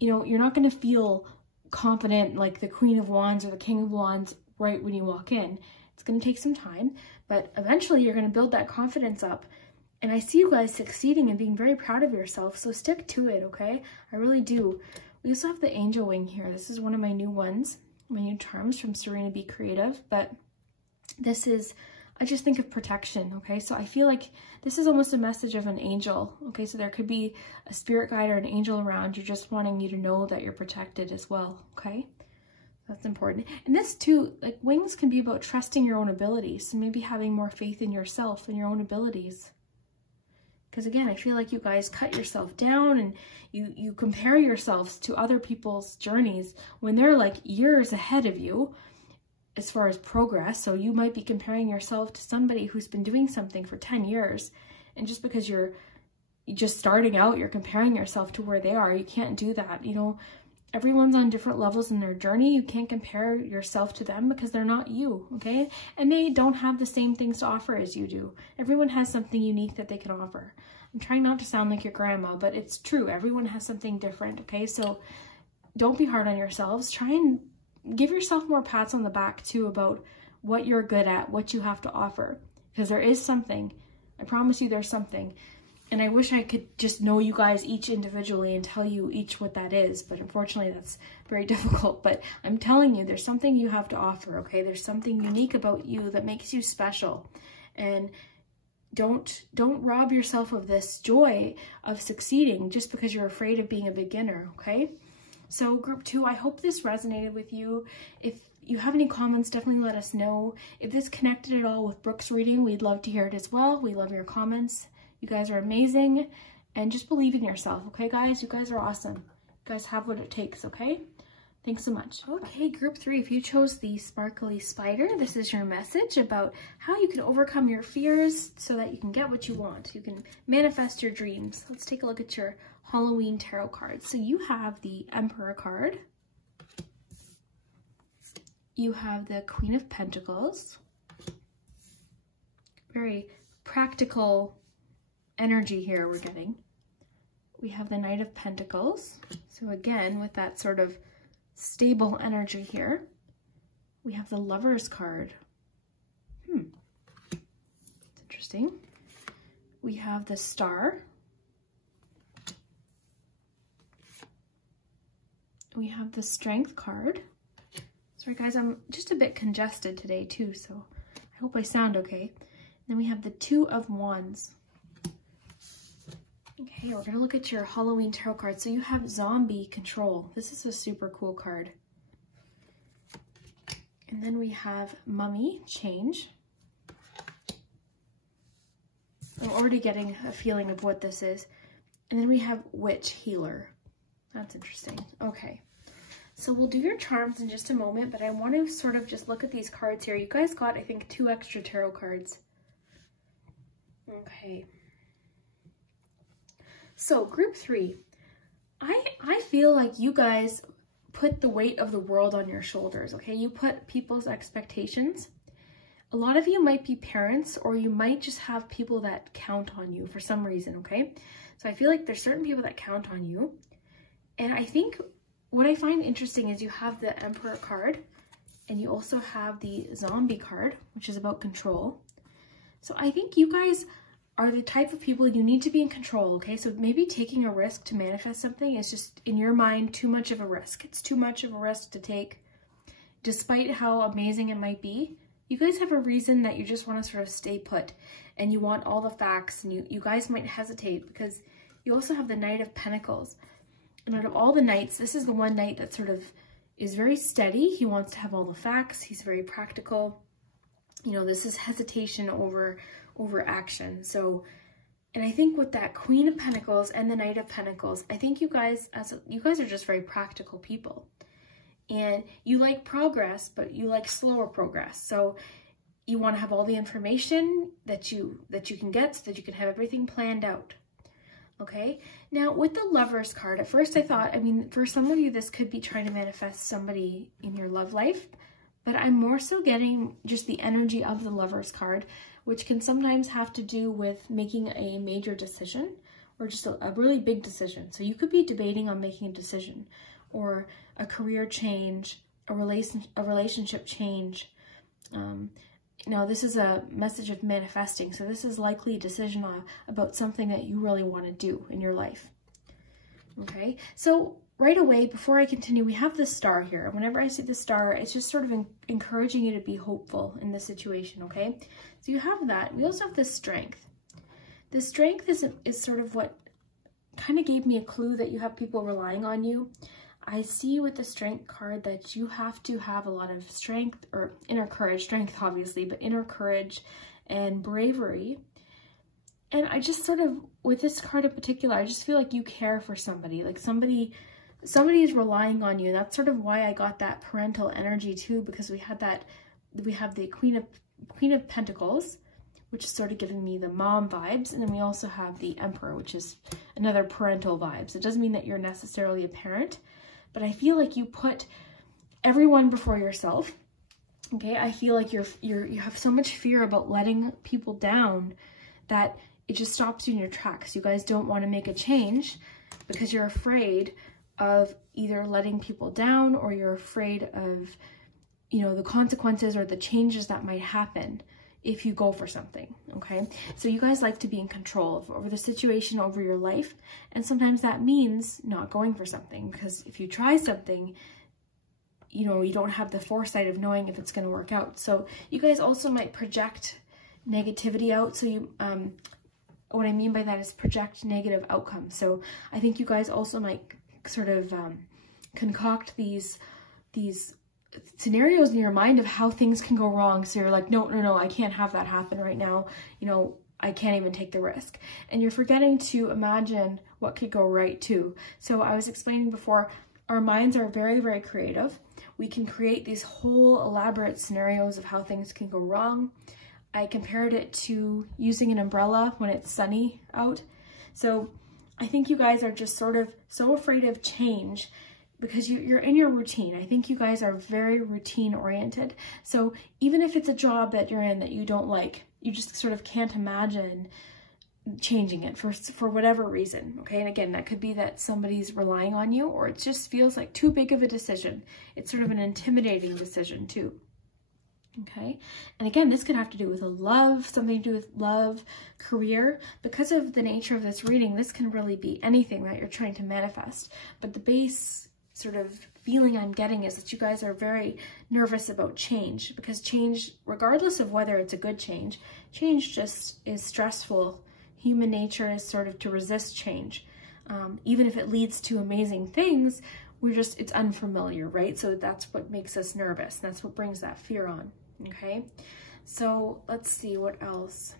you know, you're not going to feel confident like the Queen of Wands or the King of Wands right when you walk in. It's going to take some time, but eventually you're going to build that confidence up. And I see you guys succeeding and being very proud of yourself. So stick to it, okay? I really do. We also have the angel wing here. This is one of my new ones, my new charms from Serena Be Creative. But this is, I just think of protection, okay? So I feel like this is almost a message of an angel, okay? So there could be a spirit guide or an angel around you just wanting you to know that you're protected as well, okay? That's important. And this too, like, wings can be about trusting your own abilities. So maybe having more faith in yourself and your own abilities. Because again, I feel like you guys cut yourself down and you compare yourselves to other people's journeys when they're like years ahead of you as far as progress. So you might be comparing yourself to somebody who's been doing something for 10 years. And just because you're just starting out, you're comparing yourself to where they are. You can't do that, you know. Everyone's on different levels in their journey. You can't compare yourself to them because they're not you, okay? And they don't have the same things to offer as you do. Everyone has something unique that they can offer. I'm trying not to sound like your grandma, but it's true. Everyone has something different, okay? So don't be hard on yourselves. Try and give yourself more pats on the back too about what you're good at, what you have to offer, because there is something. I promise you there's something. And I wish I could just know you guys each individually and tell you each what that is. But unfortunately, that's very difficult. But I'm telling you, there's something you have to offer, okay? There's something unique about you that makes you special. And don't rob yourself of this joy of succeeding just because you're afraid of being a beginner, okay? So group 2, I hope this resonated with you. If you have any comments, definitely let us know. If this connected at all with Brooke's reading, we'd love to hear it as well. We love your comments. You guys are amazing, and just believe in yourself, okay, guys? You guys are awesome. You guys have what it takes, okay? Thanks so much. Okay, group 3, if you chose the Sparkly Spider, this is your message about how you can overcome your fears so that you can get what you want. You can manifest your dreams. Let's take a look at your Halloween tarot cards. So you have the Emperor card. You have the Queen of Pentacles. Very practical energy here we're getting. We have the Knight of Pentacles. So again, with that sort of stable energy here. We have the Lover's card. It's interesting. We have the Star. We have the Strength card. Sorry guys, I'm just a bit congested today too, so I hope I sound okay. Then we have the Two of Wands. Okay, we're gonna look at your Halloween tarot card. So you have Zombie Control. This is a super cool card. And then we have Mummy Change. I'm already getting a feeling of what this is. And then we have Witch Healer. That's interesting. Okay. So we'll do your charms in just a moment, but I want to sort of just look at these cards here. You guys got, I think, 2 extra tarot cards. Okay. So group 3. I feel like you guys put the weight of the world on your shoulders, okay? You put people's expectations. A lot of you might be parents, or you might just have people that count on you for some reason, okay? So I feel like there's certain people that count on you. And I think what I find interesting is you have the Emperor card, and you also have the Zombie card, which is about control. So I think you guys are the type of people you need to be in control, okay? So maybe taking a risk to manifest something is just, in your mind, too much of a risk. It's too much of a risk to take, despite how amazing it might be. You guys have a reason that you just want to sort of stay put, and you want all the facts, and you guys might hesitate because you also have the Knight of Pentacles. And out of all the knights, this is the one knight that sort of is very steady. He wants to have all the facts. He's very practical. You know, this is hesitation over action. So, and I think with that Queen of Pentacles and the Knight of Pentacles, I think you guys are just very practical people. And you like progress, but you like slower progress. So you want to have all the information that you can get so that you can have everything planned out. Okay, now with the Lovers card, at first I thought, I mean, for some of you, this could be trying to manifest somebody in your love life, but I'm more so getting just the energy of the Lovers card, which can sometimes have to do with making a major decision or just a really big decision. So you could be debating on making a decision, or a career change, a relationship change. Now, this is a message of manifesting, so this is likely a decision about something that you really want to do in your life. Okay, so right away, before I continue, we have the Star here. Whenever I see the Star, it's just sort of encouraging you to be hopeful in this situation, okay? So you have that. We also have the Strength. The Strength is sort of what kind of gave me a clue that you have people relying on you. I see with the Strength card that you have to have a lot of strength, or inner courage, strength obviously, but inner courage and bravery. And I just sort of, with this card in particular, I just feel like you care for somebody, like somebody is relying on you. That's sort of why I got that parental energy too, because we have the Queen of Pentacles, which is sort of giving me the mom vibes, and then we also have the Emperor, which is another parental vibes. It doesn't mean that you're necessarily a parent, but I feel like you put everyone before yourself. Okay, I feel like you have so much fear about letting people down that it just stops you in your tracks. You guys don't want to make a change because you're afraid of either letting people down, or you're afraid of, you know, the consequences or the changes that might happen if you go for something, okay? So you guys like to be in control over the situation, over your life, and sometimes that means not going for something, because if you try something, you know, you don't have the foresight of knowing if it's going to work out. So you guys also might project negativity out. So you, what I mean by that is project negative outcomes. So I think you guys also might sort of concoct these scenarios in your mind of how things can go wrong. So you're like, no, I can't have that happen right now. You know, I can't even take the risk. And you're forgetting to imagine what could go right too. So I was explaining before, our minds are very, very creative. We can create these whole elaborate scenarios of how things can go wrong. I compared it to using an umbrella when it's sunny out. So I think you guys are just sort of so afraid of change because you're in your routine. I think you guys are very routine oriented. So even if it's a job that you're in that you don't like, you just sort of can't imagine changing it for whatever reason, okay? And again, that could be that somebody's relying on you, or it just feels like too big of a decision. It's sort of an intimidating decision too, okay? And again, this could have to do with love, something to do with love, career. Because of the nature of this reading, this can really be anything that you're trying to manifest. But the base sort of feeling I'm getting is that you guys are very nervous about change, because change, regardless of whether it's a good change, change just is stressful. Human nature is sort of to resist change. Even if it leads to amazing things, it's unfamiliar, right? So that's what makes us nervous. That's what brings that fear on, okay? So let's see what else.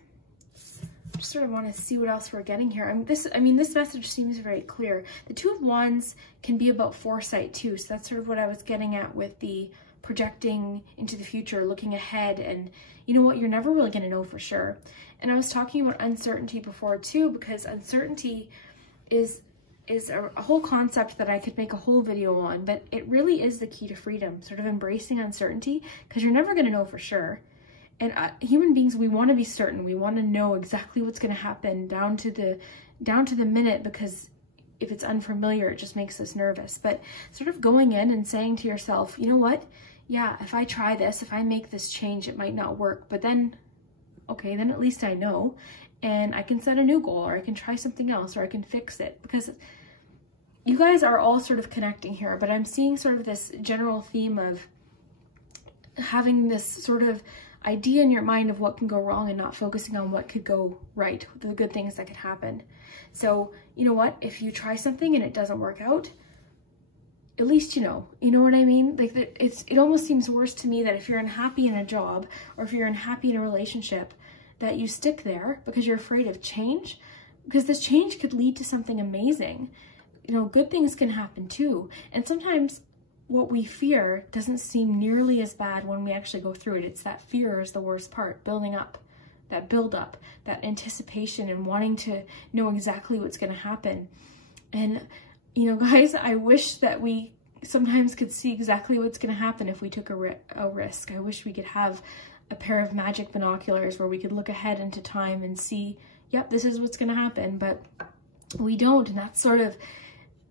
just sort of want to see what else we're getting here. I mean, this message seems very clear. The Two of Wands can be about foresight too. So that's sort of what I was getting at with the projecting into the future, looking ahead, and you know what, you're never really going to know for sure. And I was talking about uncertainty before too, because uncertainty is a whole concept that I could make a whole video on, but it really is the key to freedom, sort of embracing uncertainty, because you're never going to know for sure. And human beings, we want to be certain. We want to know exactly what's going to happen down to the minute, because if it's unfamiliar, it just makes us nervous. But sort of going in and saying to yourself, you know what? Yeah, if I try this, if I make this change, it might not work. But then, okay, then at least I know, and I can set a new goal, or I can try something else, or I can fix it. Because you guys are all sort of connecting here, but I'm seeing sort of this general theme of having this sort of idea in your mind of what can go wrong and not focusing on what could go right, the good things that could happen. So, you know what? If you try something and it doesn't work out, at least you know what I mean? Like, it almost seems worse to me that if you're unhappy in a job, or if you're unhappy in a relationship, that you stick there because you're afraid of change, because this change could lead to something amazing. You know, good things can happen too. And sometimes what we fear doesn't seem nearly as bad when we actually go through it. It's that fear is the worst part, building up, that build up, that anticipation and wanting to know exactly what's going to happen. And, you know, guys, I wish that we sometimes could see exactly what's going to happen if we took a risk. I wish we could have a pair of magic binoculars where we could look ahead into time and see, yep, this is what's going to happen, but we don't. And that's sort of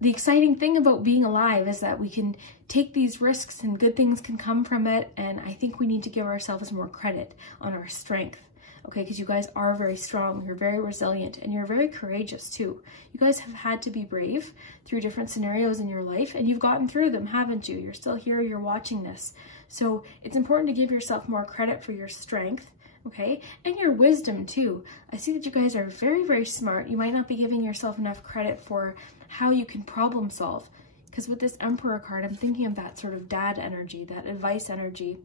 the exciting thing about being alive, is that we can take these risks and good things can come from it. And I think we need to give ourselves more credit on our strength, okay? Because you guys are very strong, you're very resilient, and you're very courageous too. You guys have had to be brave through different scenarios in your life, and you've gotten through them, haven't you? You're still here, you're watching this. So it's important to give yourself more credit for your strength, okay? And your wisdom too. I see that you guys are very, very smart. You might not be giving yourself enough credit for how you can problem solve. Because with this Emperor card, I'm thinking of that sort of dad energy, that advice energy,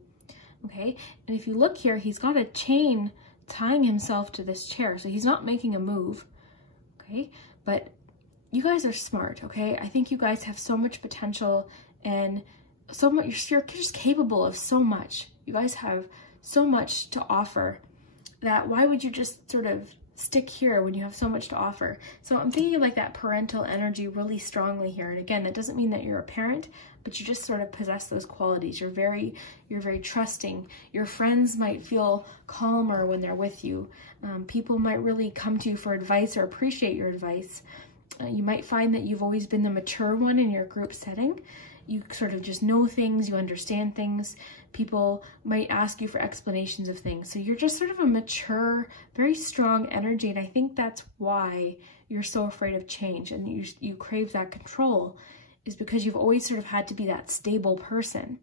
okay? And if you look here, he's got a chain tying himself to this chair, so he's not making a move, okay? But you guys are smart, okay? I think you guys have so much potential and so much, you're just capable of so much. You guys have so much to offer that why would you just sort of stick here when you have so much to offer? So I'm thinking of like that parental energy really strongly here. And again, that doesn't mean that you're a parent, but you just sort of possess those qualities. You're very trusting. Your friends might feel calmer when they're with you. People might really come to you for advice or appreciate your advice. You might find that you've always been the mature one in your group setting. You sort of just know things, you understand things. People might ask you for explanations of things. So you're just sort of a mature, very strong energy. And I think that's why you're so afraid of change and you crave that control, is because you've always sort of had to be that stable person.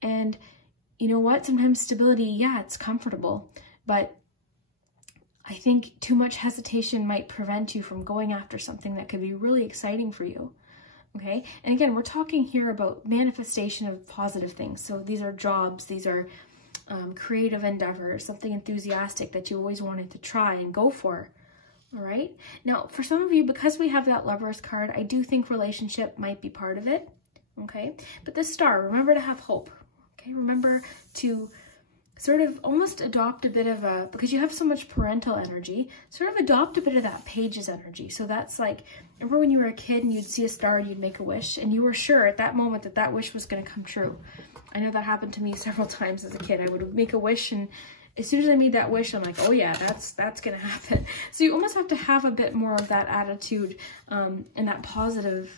And you know what? Sometimes stability, yeah, it's comfortable, but I think too much hesitation might prevent you from going after something that could be really exciting for you. Okay, and again, we're talking here about manifestation of positive things. So these are jobs, these are creative endeavors, something enthusiastic that you always wanted to try and go for. All right, now for some of you, because we have that Lover's card, I do think relationship might be part of it. Okay, but the Star, remember to have hope. Okay, remember to sort of almost adopt a bit of a, because you have so much parental energy, sort of adopt a bit of that Page's energy. So that's like, remember when you were a kid and you'd see a star and you'd make a wish and you were sure at that moment that that wish was going to come true. I know that happened to me several times as a kid. I would make a wish and as soon as I made that wish, I'm like, oh yeah, that's going to happen. So you almost have to have a bit more of that attitude and that positive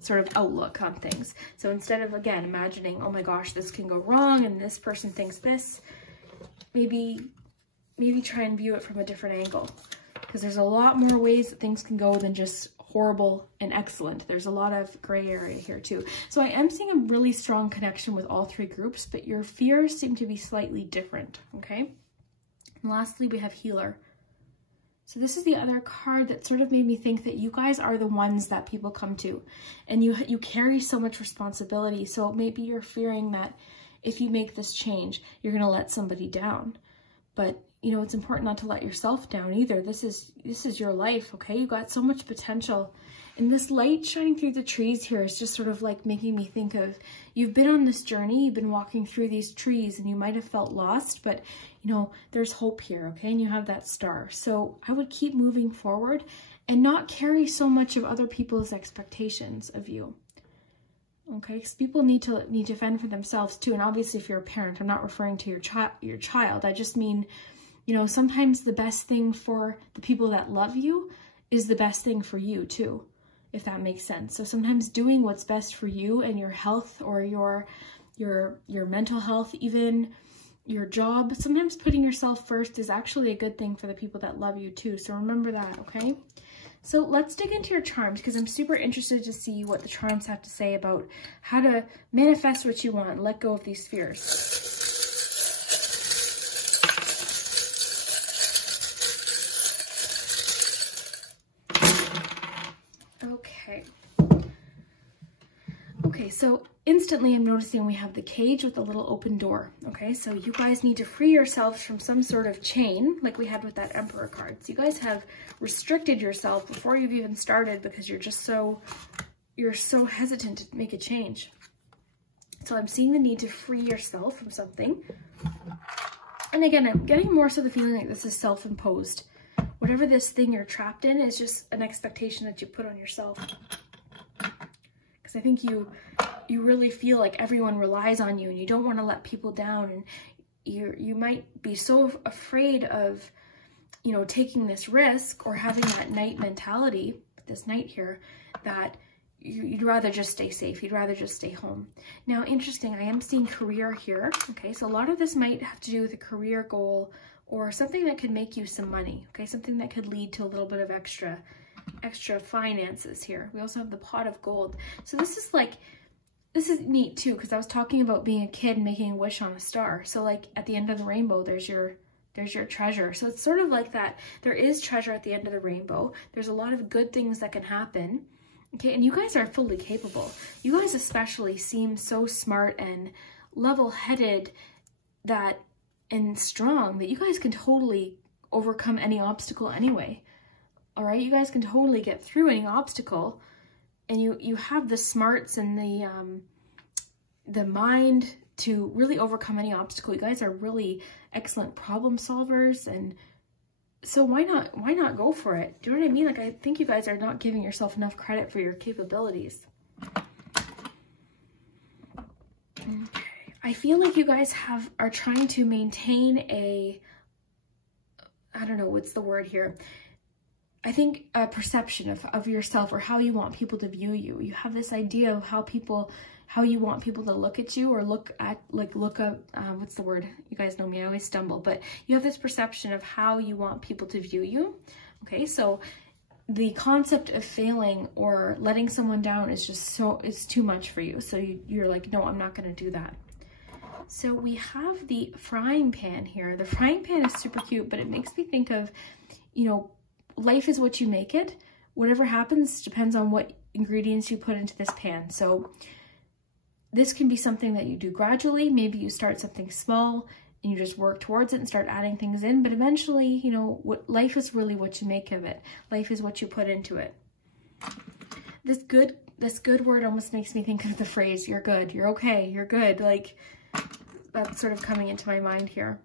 sort of outlook on things. So instead of, again, imagining, oh my gosh, this can go wrong and this person thinks this, maybe try and view it from a different angle, because there's a lot more ways that things can go than just horrible and excellent. There's a lot of gray area here too. So I am seeing a really strong connection with all three groups, but your fears seem to be slightly different, okay? And lastly, we have Healer. So this is the other card that sort of made me think that you guys are the ones that people come to, and you carry so much responsibility. So maybe you're fearing that if you make this change, you're going to let somebody down. But you know, it's important not to let yourself down either. This is your life, okay? You got so much potential. And this light shining through the trees here is just sort of like making me think of, you've been on this journey, you've been walking through these trees, and you might have felt lost, but you know, there's hope here, okay? And you have that star. So I would keep moving forward and not carry so much of other people's expectations of you. Okay, because people need to fend for themselves too. And obviously if you're a parent, I'm not referring to your child. I just mean, you know, sometimes the best thing for the people that love you is the best thing for you too, if that makes sense. So sometimes doing what's best for you and your health, or your mental health, even your job, sometimes putting yourself first is actually a good thing for the people that love you too. So remember that, okay? So let's dig into your charms, because I'm super interested to see what the charms have to say about how to manifest what you want and let go of these fears. Okay, so instantly I'm noticing we have the cage with the little open door. Okay, so you guys need to free yourselves from some sort of chain like we had with that Emperor card. So you guys have restricted yourself before you've even started because you're so hesitant to make a change. So I'm seeing the need to free yourself from something. And again, I'm getting more so the feeling like this is self-imposed. Whatever this thing you're trapped in is just an expectation that you put on yourself. I think you really feel like everyone relies on you and you don't want to let people down, and you might be so afraid of, you know, taking this risk or having that knight mentality, this knight here, that you'd rather just stay safe. You'd rather just stay home. Now, interesting, I am seeing career here. Okay, so a lot of this might have to do with a career goal or something that could make you some money. Okay, something that could lead to a little bit of extra finances here. We also have the pot of gold. So this is neat too, because I was talking about being a kid and making a wish on a star. So like at the end of the rainbow, there's your treasure. So it's sort of like that. There is treasure at the end of the rainbow. There's a lot of good things that can happen. Okay, and you guys are fully capable. You guys especially seem so smart and level-headed and strong that you guys can totally overcome any obstacle anyway. All right, you guys can totally get through any obstacle, and you have the smarts and the mind to really overcome any obstacle. You guys are really excellent problem solvers, and so why not go for it? Do you know what I mean? Like, I think you guys are not giving yourself enough credit for your capabilities. Okay. I feel like you guys are trying to maintain I don't know, what's the word here? I think a perception of yourself, or how you want people to view you. You have this idea of how you want people to look at you, or look up, what's the word? You guys know me, I always stumble, but you have this perception of how you want people to view you. Okay, so the concept of failing or letting someone down is just it's too much for you. So you're like, no, I'm not going to do that. So we have the frying pan here. The frying pan is super cute, but it makes me think of, you know, life is what you make it. Whatever happens depends on what ingredients you put into this pan. So this can be something that you do gradually. Maybe you start something small and you just work towards it and start adding things in. But eventually, you know, life is really what you make of it. Life is what you put into it. This good word almost makes me think of the phrase, you're good, you're okay, you're good. Like, that's sort of coming into my mind here.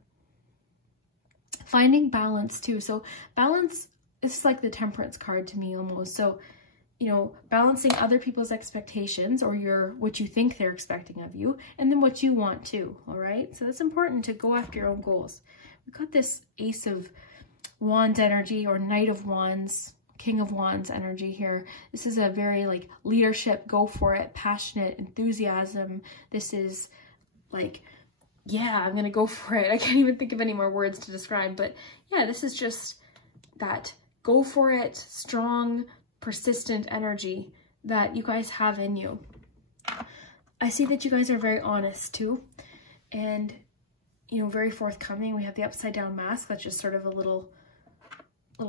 Finding balance too. So balance, it's like the Temperance card to me almost. So, you know, balancing other people's expectations, or what you think they're expecting of you, and then what you want too, all right? So it's important to go after your own goals. We've got this Ace of Wands energy, or Knight of Wands, King of Wands energy here. This is a very like leadership, go for it, passionate, enthusiasm. This is like, yeah, I'm gonna go for it. I can't even think of any more words to describe, but yeah, this is just that go for it, strong, persistent energy that you guys have in you. I see that you guys are very honest too, and, you know, very forthcoming. We have the upside down mask. That's just sort of a little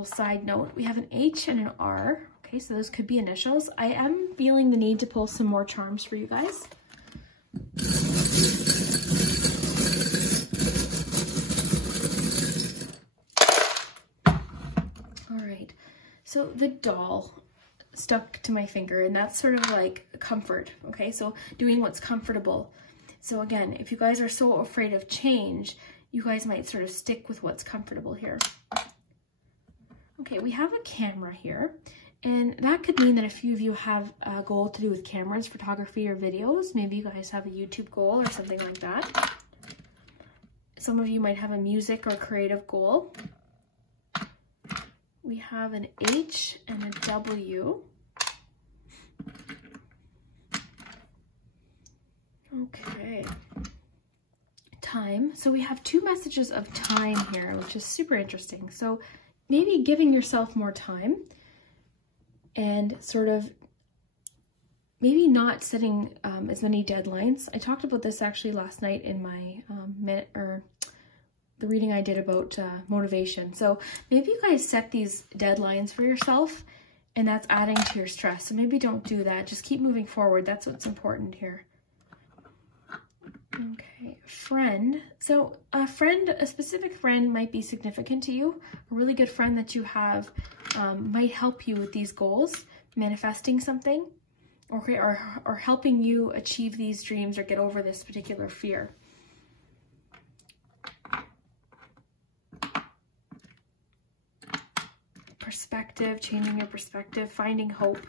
side note. We have an H and an R. Okay, so those could be initials. I am feeling the need to pull some more charms for you guys. So the doll stuck to my finger, and that's sort of like comfort, okay? So doing what's comfortable. So again, if you guys are so afraid of change, you guys might sort of stick with what's comfortable here. Okay, we have a camera here, and that could mean that a few of you have a goal to do with cameras, photography, or videos. Maybe you guys have a YouTube goal or something like that. Some of you might have a music or creative goal. We have an H and a W. Okay. Time. So we have two messages of time here, which is super interesting. So maybe giving yourself more time and sort of maybe not setting as many deadlines. I talked about this actually last night in my the reading I did about motivation. So maybe you guys set these deadlines for yourself, and that's adding to your stress. So maybe don't do that. Just keep moving forward. That's what's important here. Okay, friend. So a specific friend might be significant to you. A really good friend that you have might help you with these goals, manifesting something, okay, or helping you achieve these dreams or get over this particular fear. Perspective, changing your perspective, finding hope.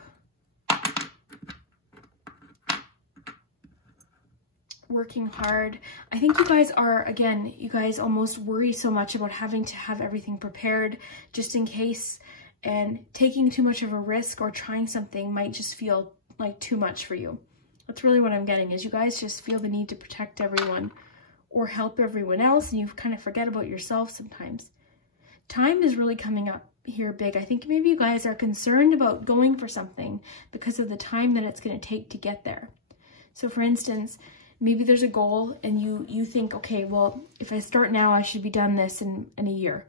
Working hard. I think you guys are, again, you guys almost worry so much about having to have everything prepared just in case, and taking too much of a risk or trying something might just feel like too much for you. That's really what I'm getting, is you guys just feel the need to protect everyone or help everyone else, and you kind of forget about yourself sometimes. Time is really coming up here big. I think maybe you guys are concerned about going for something because of the time that it's going to take to get there. So for instance, maybe there's a goal and you think, okay, well, if I start now, I should be done this in a year.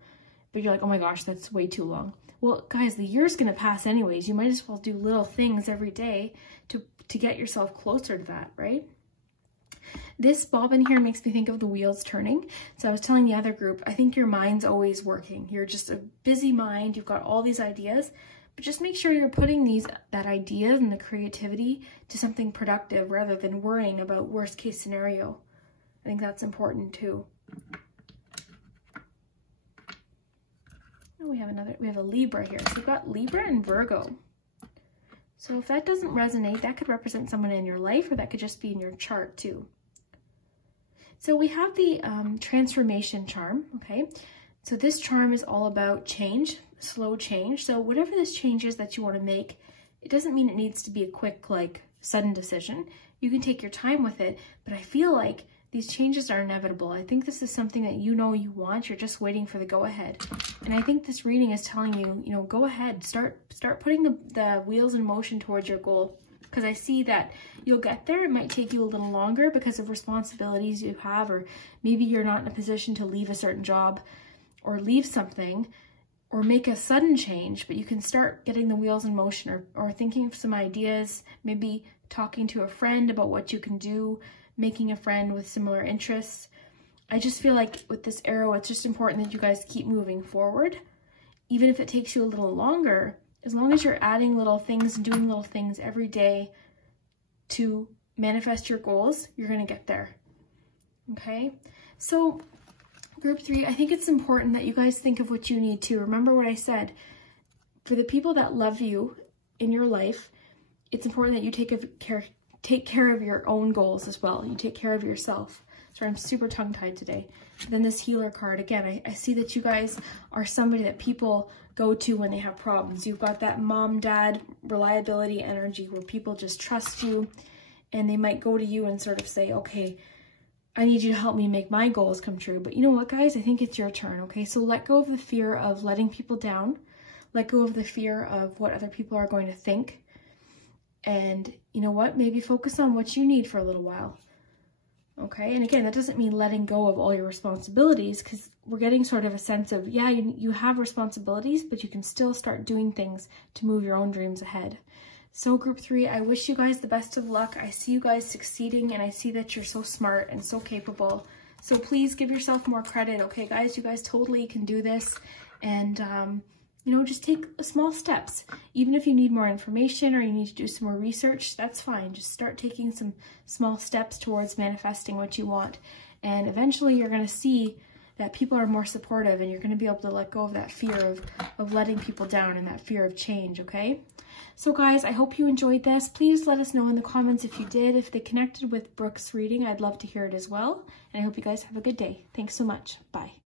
But you're like, oh my gosh, that's way too long. Well, guys, the year's going to pass anyways. You might as well do little things every day to get yourself closer to that, right? This bobbin here makes me think of the wheels turning. So I was telling the other group, I think your mind's always working. You're just a busy mind. You've got all these ideas, but just make sure you're putting that idea and the creativity to something productive rather than worrying about worst case scenario. I think that's important too. Oh, we have a Libra here. So we've got Libra and Virgo. So if that doesn't resonate, that could represent someone in your life, or that could just be in your chart too. So we have the transformation charm, okay? So this charm is all about change, slow change. So whatever this change is that you want to make, it doesn't mean it needs to be a quick, like, sudden decision. You can take your time with it, but I feel like these changes are inevitable. I think this is something that you know you want. You're just waiting for the go-ahead. And I think this reading is telling you, you know, go ahead. Start putting the wheels in motion towards your goal. Because I see that you'll get there. It might take you a little longer because of responsibilities you have, or maybe you're not in a position to leave a certain job or leave something or make a sudden change, but you can start getting the wheels in motion, or thinking of some ideas, maybe talking to a friend about what you can do, making a friend with similar interests. I just feel like with this arrow, it's just important that you guys keep moving forward. Even if it takes you a little longer, as long as you're adding little things and doing little things every day to manifest your goals, you're going to get there. Okay? So group 3, I think it's important that you guys think of what you need to. Remember what I said. For the people that love you in your life, it's important that you take care of your own goals as well. You take care of yourself. Sorry, I'm super tongue-tied today. Then this healer card, again, I see that you guys are somebody that people go to when they have problems. You've got that mom, dad, reliability energy where people just trust you, and they might go to you and sort of say, okay, I need you to help me make my goals come true. But you know what, guys? I think it's your turn, okay? So let go of the fear of letting people down. Let go of the fear of what other people are going to think. And you know what? Maybe focus on what you need for a little while. Okay, and again, that doesn't mean letting go of all your responsibilities, because we're getting sort of a sense of, yeah, you have responsibilities, but you can still start doing things to move your own dreams ahead. So group 3, I wish you guys the best of luck. I see you guys succeeding, and I see that you're so smart and so capable. So please give yourself more credit, okay, guys? You guys totally can do this. And you know, just take small steps. Even if you need more information or you need to do some more research, that's fine. Just start taking some small steps towards manifesting what you want. And eventually you're going to see that people are more supportive, and you're going to be able to let go of that fear of letting people down and that fear of change, okay? So guys, I hope you enjoyed this. Please let us know in the comments if you did. If they connected with Brooke's reading, I'd love to hear it as well. And I hope you guys have a good day. Thanks so much. Bye.